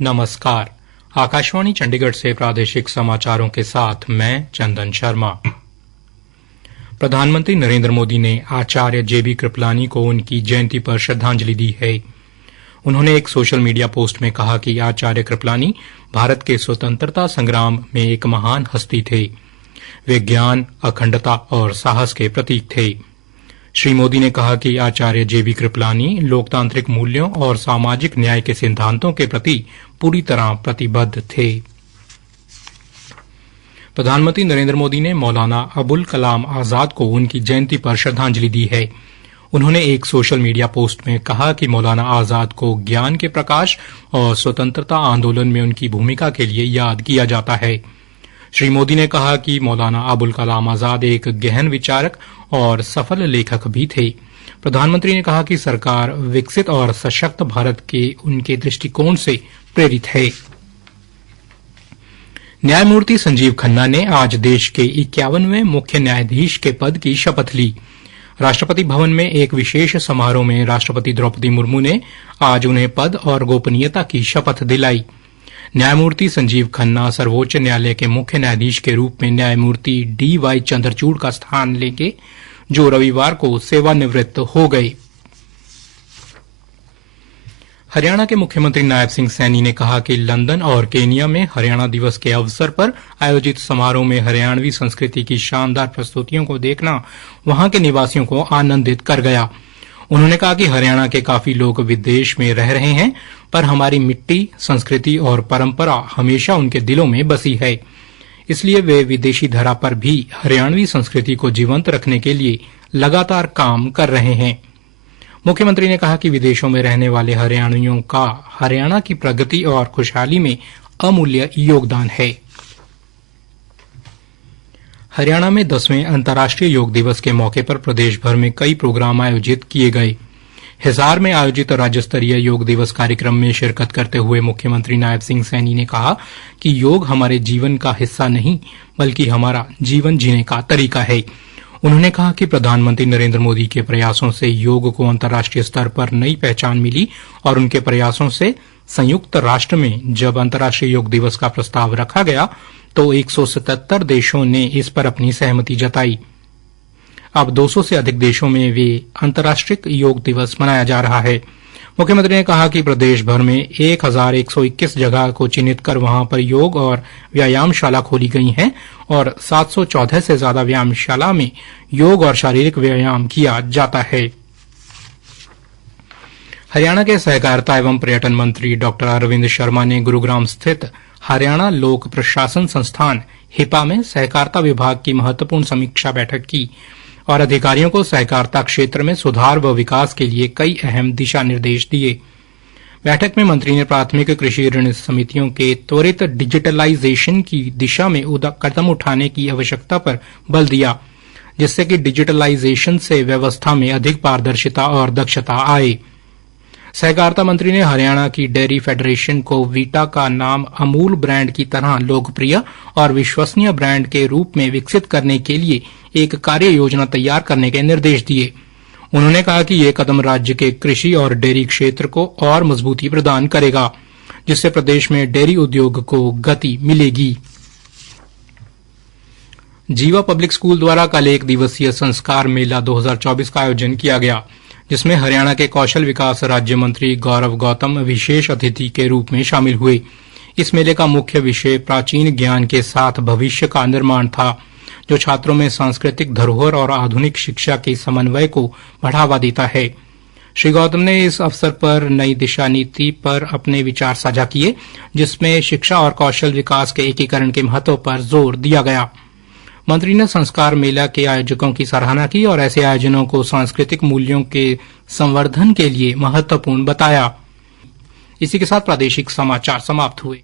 नमस्कार। आकाशवाणी चंडीगढ़ से प्रादेशिक समाचारों के साथ मैं चंदन शर्मा। प्रधानमंत्री नरेंद्र मोदी ने आचार्य जेबी कृपलानी को उनकी जयंती पर श्रद्धांजलि दी है। उन्होंने एक सोशल मीडिया पोस्ट में कहा कि आचार्य कृपलानी भारत के स्वतंत्रता संग्राम में एक महान हस्ती थे। वे ज्ञान, अखंडता और साहस के प्रतीक थे। श्री मोदी ने कहा कि आचार्य जेबी कृपलानी लोकतांत्रिक मूल्यों और सामाजिक न्याय के सिद्धांतों के प्रति पूरी तरह प्रतिबद्ध थे। प्रधानमंत्री नरेंद्र मोदी ने मौलाना अबुल कलाम आजाद को उनकी जयंती पर श्रद्धांजलि दी है। उन्होंने एक सोशल मीडिया पोस्ट में कहा कि मौलाना आजाद को ज्ञान के प्रकाश और स्वतंत्रता आंदोलन में उनकी भूमिका के लिए याद किया जाता है। श्री मोदी ने कहा कि मौलाना अबुल कलाम आजाद एक गहन विचारक और सफल लेखक भी थे। प्रधानमंत्री ने कहा कि सरकार विकसित और सशक्त भारत के उनके दृष्टिकोण से प्रेरित है। न्यायमूर्ति संजीव खन्ना ने आज देश के 51वें मुख्य न्यायाधीश के पद की शपथ ली। राष्ट्रपति भवन में एक विशेष समारोह में राष्ट्रपति द्रौपदी मुर्मू ने आज उन्हें पद और गोपनीयता की शपथ दिलाई। न्यायमूर्ति संजीव खन्ना सर्वोच्च न्यायालय के मुख्य न्यायाधीश के रूप में न्यायमूर्ति D.Y. चंद्रचूड़ का स्थान लेंगे, जो रविवार को सेवानिवृत्त हो गए। हरियाणा के मुख्यमंत्री नायब सिंह सैनी ने कहा कि लंदन और केनिया में हरियाणा दिवस के अवसर पर आयोजित समारोह में हरियाणवी संस्कृति की शानदार प्रस्तुतियों को देखना वहां के निवासियों को आनंदित कर गया। उन्होंने कहा कि हरियाणा के काफी लोग विदेश में रह रहे हैं, पर हमारी मिट्टी, संस्कृति और परंपरा हमेशा उनके दिलों में बसी है। इसलिए वे विदेशी धरा पर भी हरियाणवी संस्कृति को जीवंत रखने के लिए लगातार काम कर रहे हैं। मुख्यमंत्री ने कहा कि विदेशों में रहने वाले हरियाणवियों का हरियाणा की प्रगति और खुशहाली में अमूल्य योगदान है। हरियाणा में 10वें अंतर्राष्ट्रीय योग दिवस के मौके पर प्रदेश भर में कई प्रोग्राम आयोजित किए गए। हिसार में आयोजित राज्य स्तरीय योग दिवस कार्यक्रम में शिरकत करते हुए मुख्यमंत्री नायब सिंह सैनी ने कहा कि योग हमारे जीवन का हिस्सा नहीं, बल्कि हमारा जीवन जीने का तरीका है। उन्होंने कहा कि प्रधानमंत्री नरेंद्र मोदी के प्रयासों से योग को अंतर्राष्ट्रीय स्तर पर नई पहचान मिली और उनके प्रयासों से संयुक्त राष्ट्र में जब अंतर्राष्ट्रीय योग दिवस का प्रस्ताव रखा गया तो 177 देशों ने इस पर अपनी सहमति जताई। अब 200 से अधिक देशों में वे अंतर्राष्ट्रीय योग दिवस मनाया जा रहा है। मुख्यमंत्री ने कहा कि प्रदेश भर में 1121 जगह को चिन्हित कर वहां पर योग और व्यायामशाला खोली गई हैं और 714 से ज्यादा व्यायामशाला में योग और शारीरिक व्यायाम किया जाता है। हरियाणा के सहकारिता एवं पर्यटन मंत्री डॉक्टर अरविंद शर्मा ने गुरुग्राम स्थित हरियाणा लोक प्रशासन संस्थान हिपा में सहकारिता विभाग की महत्वपूर्ण समीक्षा बैठक की और अधिकारियों को सहकारिता क्षेत्र में सुधार व विकास के लिए कई अहम दिशा निर्देश दिए। बैठक में मंत्री ने प्राथमिक कृषि ऋण समितियों के त्वरित डिजिटलाइजेशन की दिशा में कदम उठाने की आवश्यकता पर बल दिया, जिससे कि डिजिटलाइजेशन से व्यवस्था में अधिक पारदर्शिता और दक्षता आए। सहकारिता मंत्री ने हरियाणा की डेयरी फेडरेशन को वीटा का नाम अमूल ब्रांड की तरह लोकप्रिय और विश्वसनीय ब्रांड के रूप में विकसित करने के लिए एक कार्य योजना तैयार करने के निर्देश दिए। उन्होंने कहा कि ये कदम राज्य के कृषि और डेयरी क्षेत्र को और मजबूती प्रदान करेगा, जिससे प्रदेश में डेयरी उद्योग को गति मिलेगी। जीवा पब्लिक स्कूल द्वारा कल एक दिवसीय संस्कार मेला 2024 का आयोजन किया गया, जिसमें हरियाणा के कौशल विकास राज्य मंत्री गौरव गौतम विशेष अतिथि के रूप में शामिल हुए। इस मेले का मुख्य विषय प्राचीन ज्ञान के साथ भविष्य का निर्माण था, जो छात्रों में सांस्कृतिक धरोहर और आधुनिक शिक्षा के समन्वय को बढ़ावा देता है। श्री गौतम ने इस अवसर पर नई दिशा नीति पर अपने विचार साझा किए, जिसमें शिक्षा और कौशल विकास के एकीकरण के महत्व पर जोर दिया गया। मंत्री ने संस्कार मेला के आयोजकों की सराहना की और ऐसे आयोजनों को सांस्कृतिक मूल्यों के संवर्धन के लिए महत्वपूर्ण बताया। इसी के साथ प्रादेशिक समाचार समाप्त हुए।